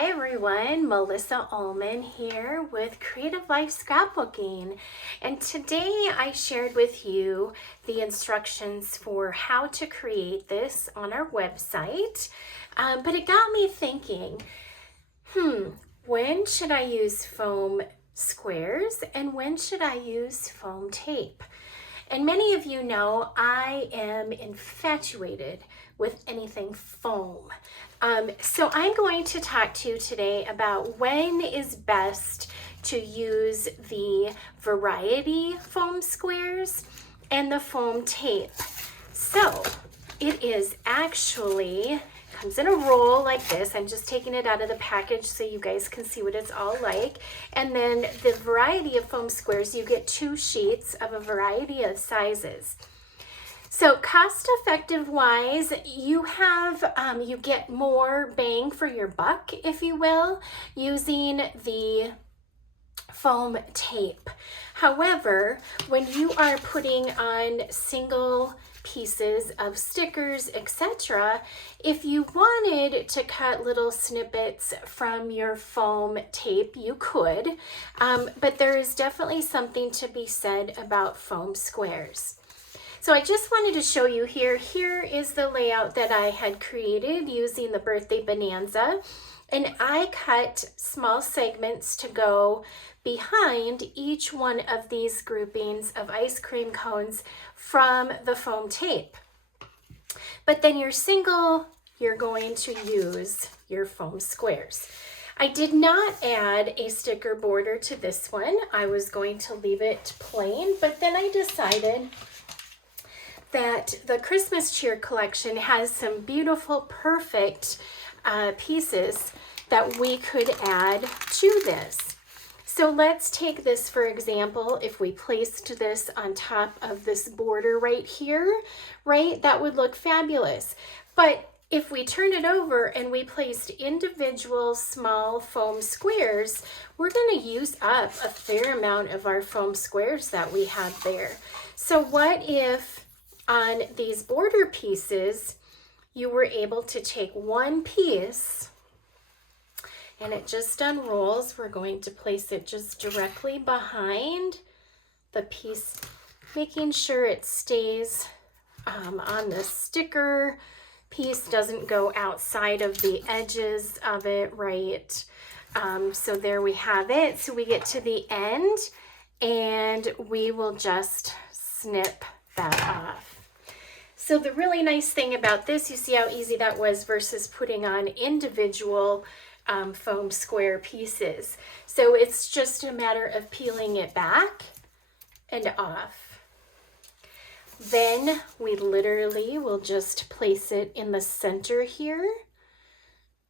Hi everyone, Melissa Ullman here with Creative Life Scrapbooking, and today I shared with you the instructions for how to create this on our website, but it got me thinking, when should I use foam squares and when should I use foam tape? And many of you know I am infatuated with anything foam. So I'm going to talk to you today about when is best to use the variety foam squares and the foam tape. So it is actually, comes in a roll like this. I'm just taking it out of the package so you guys can see what it's all like. And then the variety of foam squares, you get 2 sheets of a variety of sizes. So cost effective wise, you get more bang for your buck, if you will, using the foam tape. However, when you are putting on single pieces of stickers, etc., if you wanted to cut little snippets from your foam tape, you could, but there is definitely something to be said about foam squares. So I just wanted to show you here. Here is the layout that I had created using the Birthday Bonanza. And I cut small segments to go behind each one of these groupings of ice cream cones from the foam tape. But then your single, you're going to use your foam squares. I did not add a sticker border to this one. I was going to leave it plain, but then I decided that the Christmas Cheer collection has some beautiful, perfect pieces that we could add to this. So let's take this for example. If we placed this on top of this border right here, right, that would look fabulous. But if we turn it over and we placed individual small foam squares, we're going to use up a fair amount of our foam squares that we have there. So what if on these border pieces, you were able to take one piece and it just unrolls. We're going to place it just directly behind the piece, making sure it stays on the sticker piece, doesn't go outside of the edges of it, right? So there we have it. So we get to the end and we will just snip that off. So the really nice thing about this, you see how easy that was versus putting on individual foam square pieces. So it's just a matter of peeling it back and off. Then we literally will just place it in the center here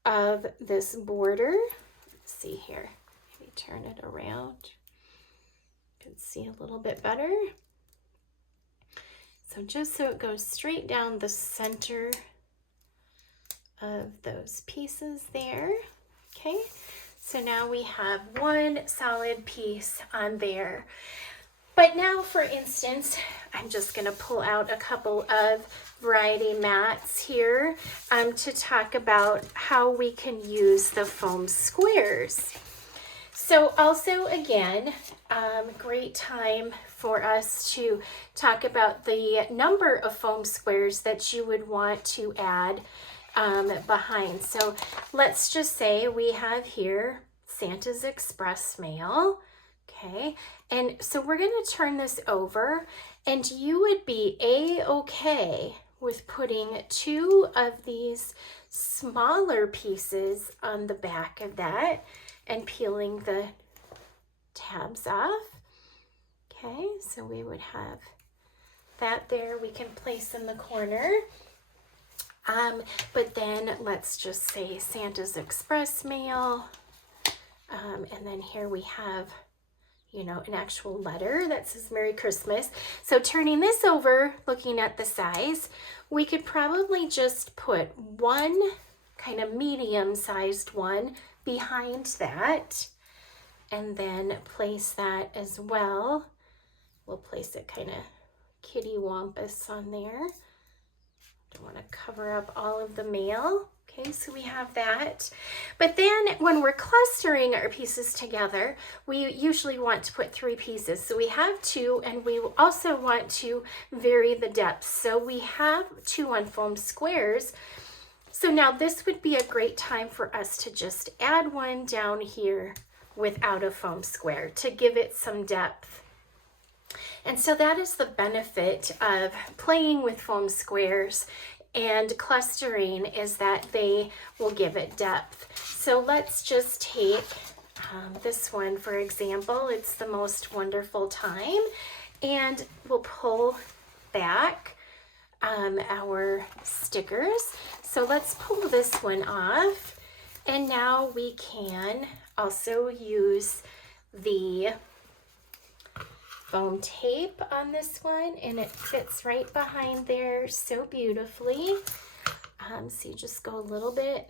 of this border. Let's see here, maybe turn it around. You can see a little bit better. So just so it goes straight down the center of those pieces there. Okay, so now we have one solid piece on there. But now, for instance, I'm just going to pull out a couple of variety mats here to talk about how we can use the foam squares. So also, again, great time for us to talk about the number of foam squares that you would want to add behind. So let's just say we have here Santa's Express Mail. Okay, and so we're going to turn this over, and you would be a-okay with putting 2 of these smaller pieces on the back of that and peeling the tabs off. Okay, so we would have that there we can place in the corner. But then let's just say Santa's Express Mail. And then here we have, you know, an actual letter that says Merry Christmas. So turning this over, looking at the size, we could probably just put one kind of medium-sized one behind that, and then place that as well. We'll place it kind of kitty wampus on there. Don't want to cover up all of the mail. Okay, so we have that. But then when we're clustering our pieces together, we usually want to put 3 pieces. So we have 2, and we also want to vary the depth. So we have 2 on foam squares. So now this would be a great time for us to just add 1 down here without a foam square to give it some depth. And so that is the benefit of playing with foam squares and clustering, is that they will give it depth. So let's just take this one, for example. It's the most wonderful time. And we'll pull back our stickers. So let's pull this one off. And now we can also use the foam tape on this one, and it fits right behind there so beautifully. So you just go a little bit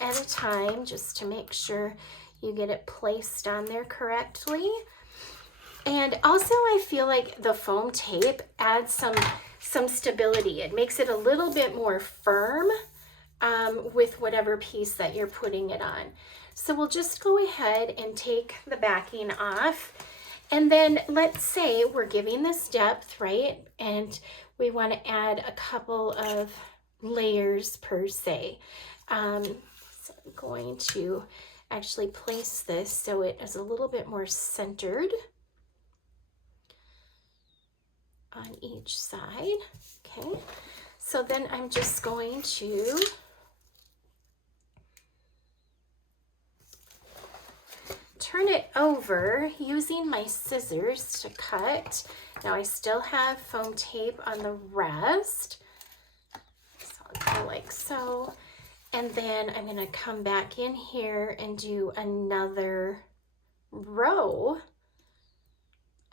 at a time just to make sure you get it placed on there correctly. And also I feel like the foam tape adds some stability. It makes it a little bit more firm with whatever piece that you're putting it on. So we'll just go ahead and take the backing off. And then let's say we're giving this depth, right? And we want to add a couple of layers per se. So I'm going to actually place this so it is a little bit more centered on each side. Okay, so then I'm just going to turn it over using my scissors to cut. Now I still have foam tape on the rest. So I'll go like so. And then I'm going to come back in here and do another row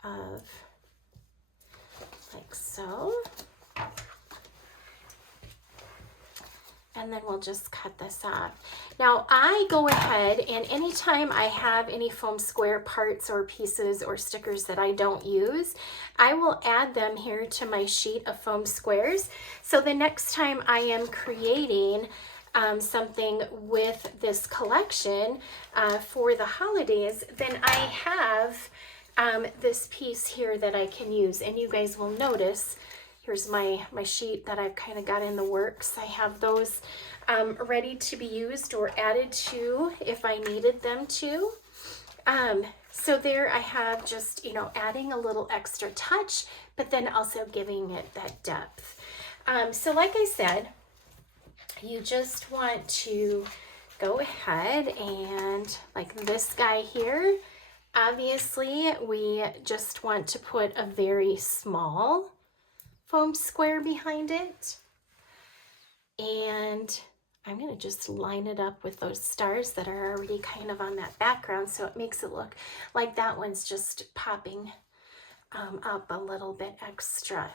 of like so. And then we'll just cut this off. Now I go ahead, and anytime I have any foam square parts or pieces or stickers that I don't use, I will add them here to my sheet of foam squares. So the next time I am creating something with this collection for the holidays, then I have this piece here that I can use. And you guys will notice, here's my sheet that I've kind of got in the works. I have those ready to be used or added to if I needed them to. So there I have just, you know, adding a little extra touch, but then also giving it that depth. So like I said, you just want to go ahead and, like this guy here, obviously we just want to put a very small foam square behind it. And I'm going to just line it up with those stars that are already kind of on that background, so it makes it look like that one's just popping up a little bit extra.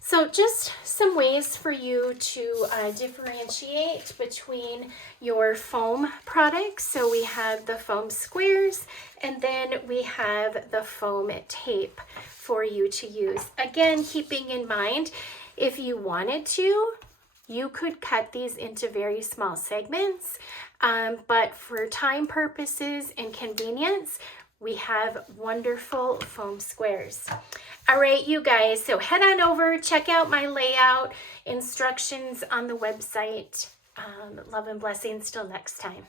So just some ways for you to differentiate between your foam products. So we have the foam squares, and then we have the foam tape for you to use. Again, keeping in mind, if you wanted to, you could cut these into very small segments, but for time purposes and convenience, we have wonderful foam squares. All right, you guys, so head on over, check out my layout instructions on the website. Love and blessings till next time.